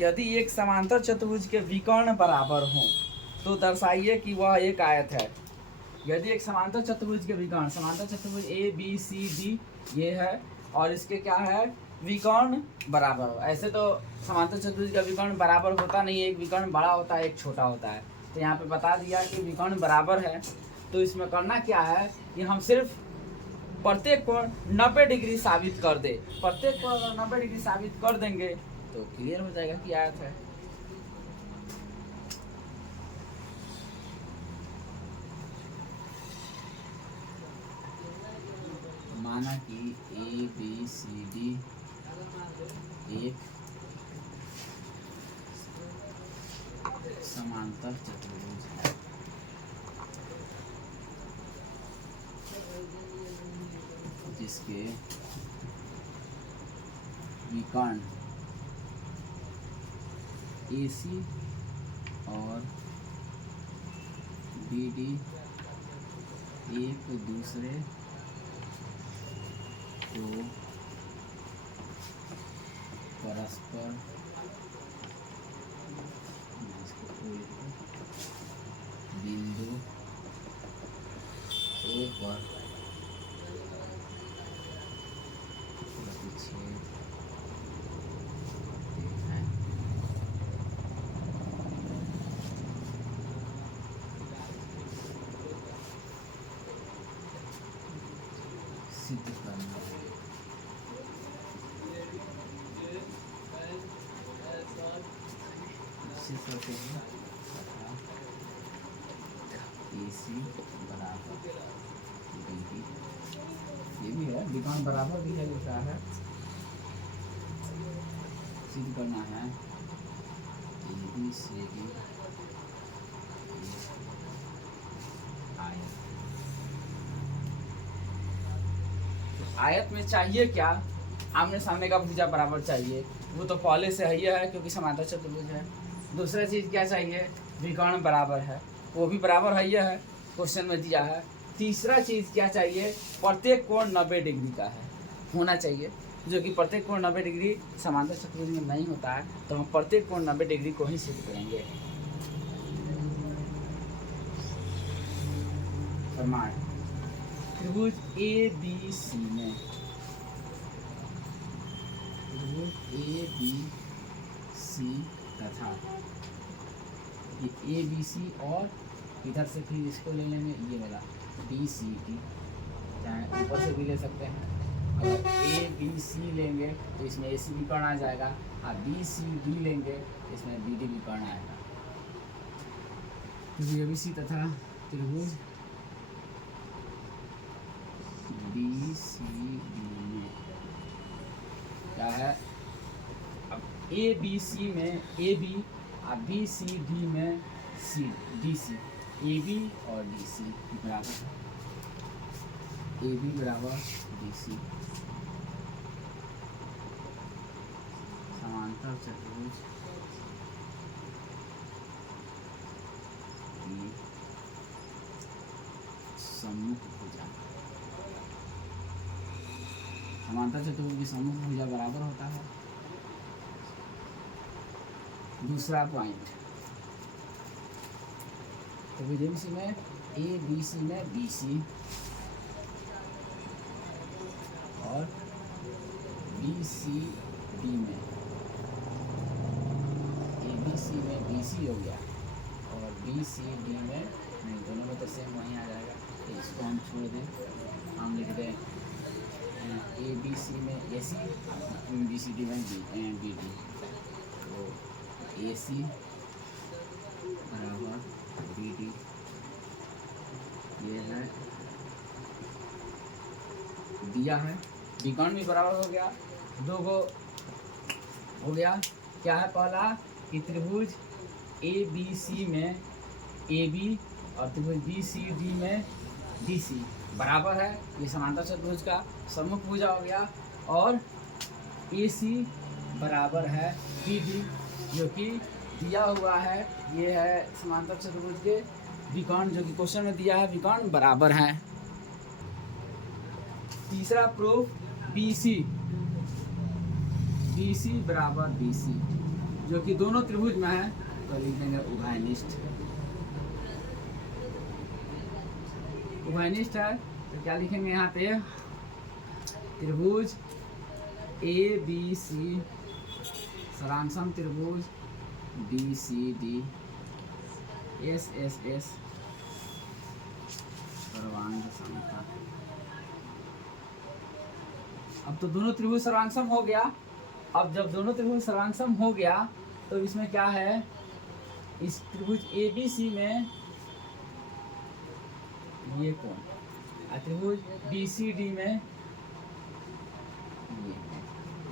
यदि एक समांतर चतुर्भुज के विकर्ण बराबर हों तो दर्शाइए कि वह एक आयत है। यदि एक समांतर चतुर्भुज के विकर्ण, समांतर चतुर्भुज ए बी सी डी ये है और इसके क्या है विकर्ण बराबर हो। ऐसे तो समांतर चतुर्भुज का विकर्ण बराबर होता नहीं है, एक विकर्ण बड़ा होता है एक छोटा होता है। तो यहाँ पे बता दिया कि विकर्ण बराबर है। तो इसमें करना क्या है कि हम सिर्फ प्रत्येक कोण 90 डिग्री साबित कर दे। प्रत्येक कोण अगर 90 डिग्री साबित कर देंगे तो क्लियर हो जाएगा कि आयत है। माना कि ए बी सी डी एक समांतर चतुर्भुज है। जिसके विकर्ण AC और BD एक दूसरे को परस्पर बिंदु O पर प्रतिच्छेद करते हैं। सिद्ध करना है। करते हैं AC बराबर BD, ये भी है विकर्ण बराबर भी है, लिखा है सिद्ध करना है ABCD आयत। तो आयत में चाहिए क्या, आमने सामने का भुजा बराबर चाहिए, वो तो पहले से ही है क्योंकि समांतर चतुर्भुज है। दूसरा चीज़ क्या चाहिए, विकर्ण बराबर है, वो भी बराबर है क्वेश्चन में दिया है। तीसरा चीज़ क्या चाहिए, प्रत्येक कोण 90 डिग्री का है होना चाहिए, जो कि प्रत्येक कोण 90 डिग्री समांतर चतुर्भुज में नहीं होता है। तो हम प्रत्येक कोण 90 डिग्री को ही सिद्ध करेंगे। प्रमाण त्रिभुज ABC में, त्रिभुज ABC तथा ये ABC और इधर से फिर इसको ले लेंगे ये वाला BCD, चाहे ऊपर से भी ले सकते हैं। अगर ABC लेंगे तो इसमें AC विकर्ण आ जाएगा, और BCD लेंगे तो इसमें BD विकर्ण आएगा। त्रिभुज ABC तथा त्रिभुज BCD में क्या है, अब ABC में AB और BCD में DC, AB और DC बराबर है, AB बराबर DC। समांतर चतुर्भुज की सम्मुख भुजा, समांतर चतुर्भुज की सम्मुख भुजा बराबर होता है। दूसरा पॉइंट, त्रिभुज ABC में ABC में BC और BCD में ABC में BC हो गया और BCD में नहीं, दोनों में तो सेम वहीं आ जाएगा। तो इसको हम छोड़ दें, हम लिख दें ABC में AC, BCD में BD। तो AC बराबर BD, ये है दिया है। विकर्ण भी बराबर हो गया, दो गो हो गया। क्या है पहला कि त्रिभुज ABC में AB और त्रिभुज BCD में DC बराबर है, ये समांतर चतुर्भुज का सम्मुख भुजा हो गया। और AC बराबर है BD, जो कि दिया हुआ है, ये है समांतर चतुर्भुज के विकर्ण, जो कि क्वेश्चन में दिया है विकर्ण बराबर है। तीसरा प्रूफ BC बराबर BC, जो कि दोनों त्रिभुज में है, तो लिखेंगे उभयनिष्ठ। उभयनिष्ठ है तो क्या लिखेंगे यहाँ पे, त्रिभुज ए बी सी, सरांसम त्रिभुज B C D S S S सर्वांग समता। अब तो दोनों त्रिभुज सर्वांगसम हो गया। अब जब दोनों त्रिभुज सर्वांगसम हो गया तो इसमें क्या है, इस त्रिभुज ए बी सी में ये कोण, त्रिभुज बी सी डी में ये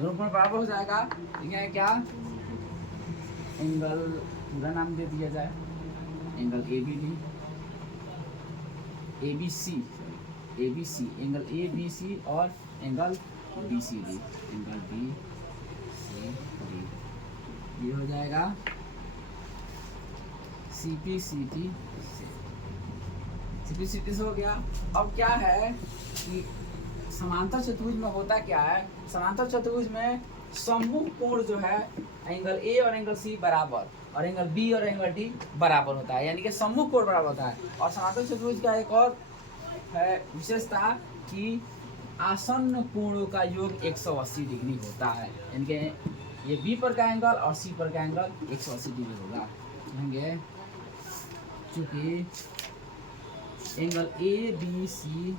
दोनों कोण बराबर हो जाएगा। ठीक है, क्या एंगल पूरा नाम दे दिया जाए, angle A B D, A B C, angle A B C और angle B C D, angle B C D, ये हो जाएगा सी पी सी टी से हो गया। अब क्या है कि समांतर चतुर्भुज में होता क्या है, समांतर चतुर्भुज में सम्मुख कोण जो है एंगल ए और एंगल सी बराबर, और एंगल बी और एंगल डी बराबर होता है, यानी कि सम्मुख कोण बराबर होता है। और समांतर चतुर्भुज का एक और है विशेषता कि आसन्न कोणों का योग 180 डिग्री होता है, यानी कि ये बी पर का एंगल और सी पर का एंगल 180 डिग्री होगा। कहेंगे चूंकि angle A B C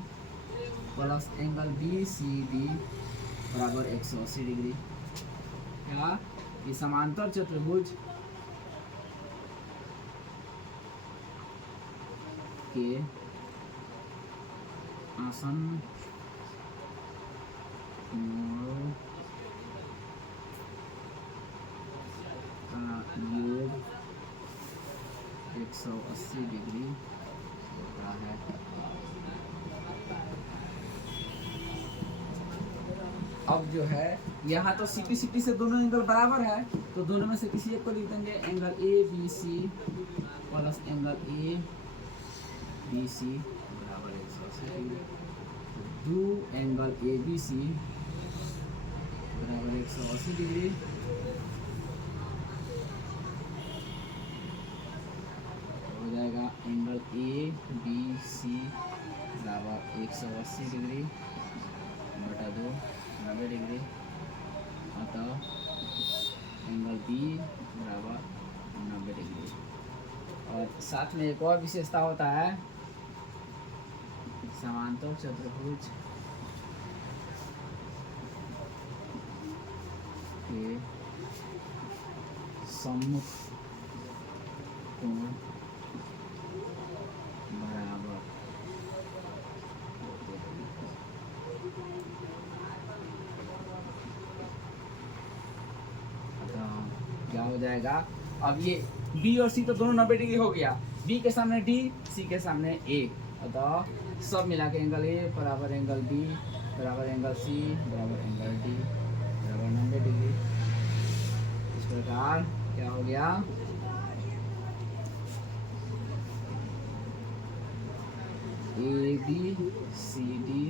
plus angle B C D बराबर 180 डिग्री, क्या ये समांतर चतुर्भुज के आसन्न कोणों का योग 180 डिग्री होता है। अब जो है यहाँ तो सी पी से दोनों एंगल बराबर है, तो दोनों में से किसी एक को लिख देंगे, angle A B C plus angle A B C बराबर 180 डिग्री, दो एंगल ए बी सी बराबर 180 डिग्री, हो जाएगा एंगल ए बी सी बराबर 180 डिग्री बटा 2 90 डिग्री, अतः एंगल बी बराबर 90 डिग्री। और साथ में एक और विशेषता होता है, समांतर चतुर्भुज के सम्मुख कोण बराबर होते हैं। क्या हो जाएगा, अब ये बी और सी तो दोनों 90 डिग्री हो गया, बी के सामने डी, सी के सामने ए, अतः सब मिला के एंगल ए बराबर एंगल बी बराबर एंगल सी बराबर एंगल डी बराबर 90 डिग्री। इस प्रकार क्या हो गया, ए बी सी डी